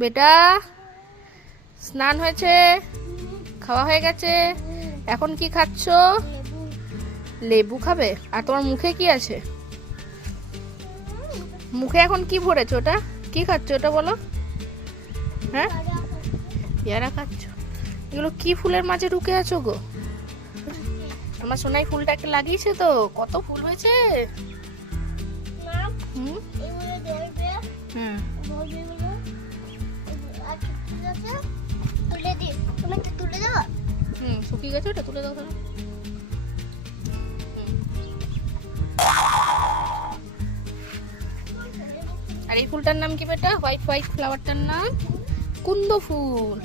বেটা স্নান হয়েছে, খাওয়া হয়ে গেছে, এখন কি খাচ্ছ? লেবু খাবে? আর তোমার মুখে কি আছে? মুখে এখন কি ভরেছো? ওটা কি খাচ্ছ? ওটা বলো। হ্যাঁ, পেয়ারা খাচ্ছ? এগুলো কি ফুলের মাঝে ঢুকে আছো গো? আমার সোনাই ফুলটাকে লাগিয়েছে তো, কত ফুল হয়েছে। শুকিয়ে গেছে, ওটা তুলে দাও তাহলে। আর এই ফুলটার নাম কি বেটা? হোয়াইট হোয়াইট ফ্লাওয়ারটার নাম কুন্দ ফুল।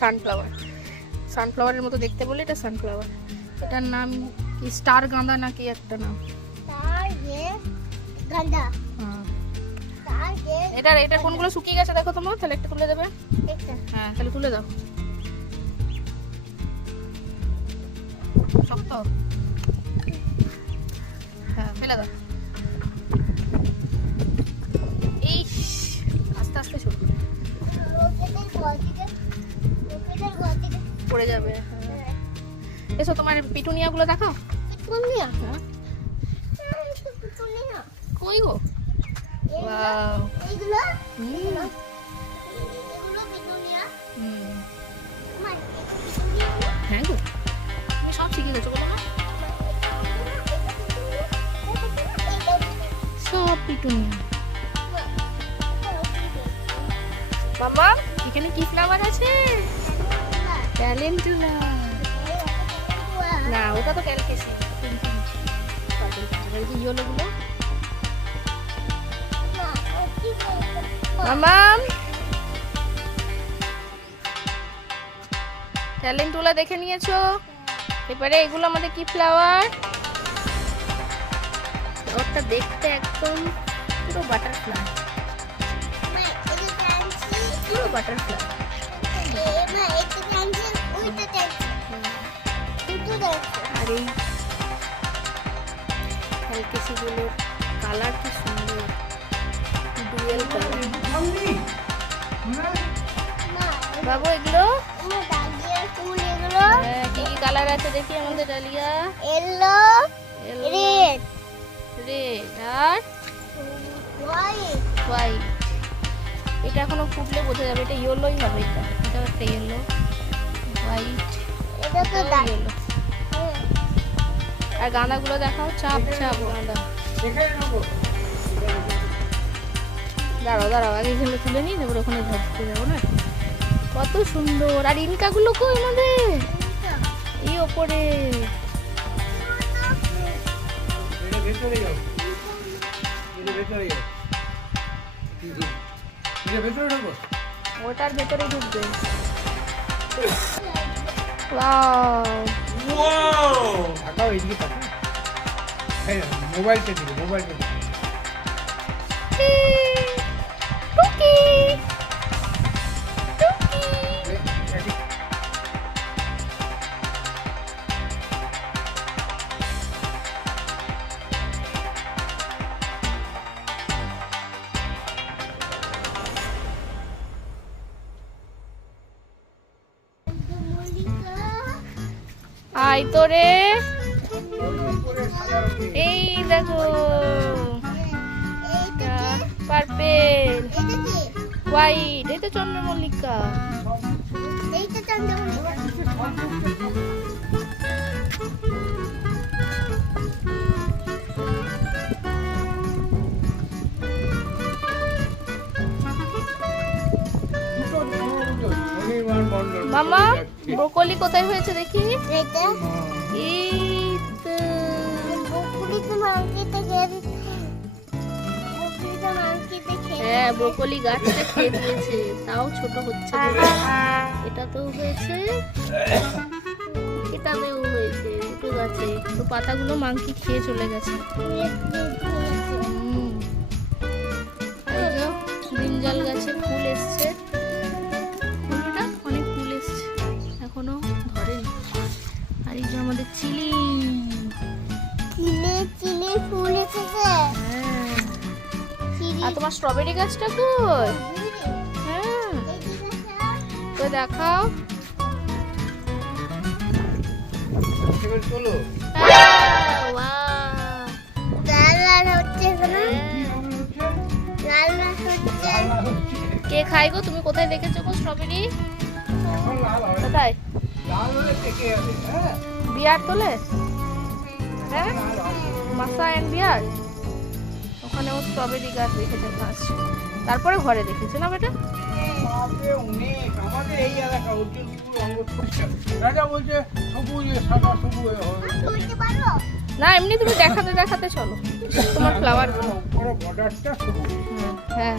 সানফ্লাওয়ার, সানফ্লাওয়ারের মতো দেখতে বলে এটা সানফ্লাওয়ার। এটার নাম কি স্টার গাঁদা নাকি একটা নাম? এটা কোনগুলো শুকিয়ে গেছে দেখো তোমার, তাহলে একটা তুলে দেবে। হ্যাঁ তাহলে তুলে দাও। শক্ত, হ্যাঁ ফেলে দাও। এই আস্তে আস্তে ছোট পড়ে যাবে। এসো তোমার পিটুনিয়া গুলো দেখাও। পিটুনিয়া কই গো? ওয়াও, এইগুলো এগুলো পিটুনিয়া। হ্যাঁ গো, তুমি সব শিখে গেছো বলো না? সব পিটুনিয়া। মামা এখানে কি ফ্লাওয়ার আছে? ক্যালেন্ডুলা না, ওটা তো ক্যালকেসি। ইয়েলো গুলো মামা, ক্যালেন্ডুলা দেখে নিয়েছো? এবারে এগুলো আমাদের কি ফ্লাওয়ার? ওটা দেখতে একদম পুরো বাটারফ্লাই, পুরো বাটারফ্লাই। আর এই ক্যালকেসি গুলোর কালার কি সুন্দর, ডুয়েল কালার। বাবু এগুলো কি কি কালার আছে দেখি আমাদের ডালিয়া? ইয়েলো, রেড, রেড আর হোয়াইট। এটা এখনো ফুটলে বোঝা যাবে এটা ইয়েলোই হবে। এটা একটা ইয়েলো, হোয়াইট, এটা তো ইয়েলো। আর গাঁদাগুলো দেখাও, চাপ চাপ গাঁদা। দাঁড়াও দাঁড়াও, আগে এগুলো তুলে নিই, তারপর ওখানে ভাজতে যাবো না। কত সুন্দর। আর ইনকাগুলো কই আমাদের? এই ওপরে। ওটার ভেতরে ঢুকবে। মোবাইলটা দিবে, মোবাইলটা দিবে। আই তো রে, এই দেখো পার্পেল, হোয়াইট, এই তো চন্দ্রমল্লিকা। মামা ব্রোকলি কোথায় হয়েছে দেখি? হ্যাঁ ব্রোকলি গাছটা খেয়ে দিয়েছে, তাও ছোট হচ্ছে। এটা তো হয়েছে, এটাতেও হয়েছে, দুটো গাছে। তো পাতাগুলো মাংকি খেয়ে চলে গেছে। ব্রিঞ্জাল গাছে ফুল এসছে, ফুলটা অনেক ফুল এসছে, এখনো ধরেনি। আর এই যে আমাদের চিলি, চিলি ফুল এসেছে। হ্যাঁ আর তোমার স্ট্রবেরি গাছটা কই? হ্যাঁ, তো দেখাও। চলো হ্যাঁ, wow! লাল লাল হচ্ছে এখানে। হ্যাঁ। লাল লাল হচ্ছে। কে খাই গো? তুমি কোথায় দেখেছো গো স্ট্রবেরি? এখন লাল হবে কোথায়? লাল হলে পেকে যাবে হ্যাঁ বিয়ার তোলে? হ্যাঁ, লাল হবে মাসা এন্ড বিয়ার। ওখানে ও স্ট্রবেরি গাছ দেখেছে ফার্স্ট, তারপরে ঘরে দেখেছে না বেটা? বাপরে অনেক আমাদের এই এলাকা ওর অঙ্গ পরিষ্কার রাজা বলছে সবুজ সাদা সবুজ হবে তুলতে পারবো? না, এমনি তুমি দেখাতে দেখাতে চলো তোমার ফ্লাওয়ার গুলো। বড় বর্ডারটা সবুজ হ্যাঁ।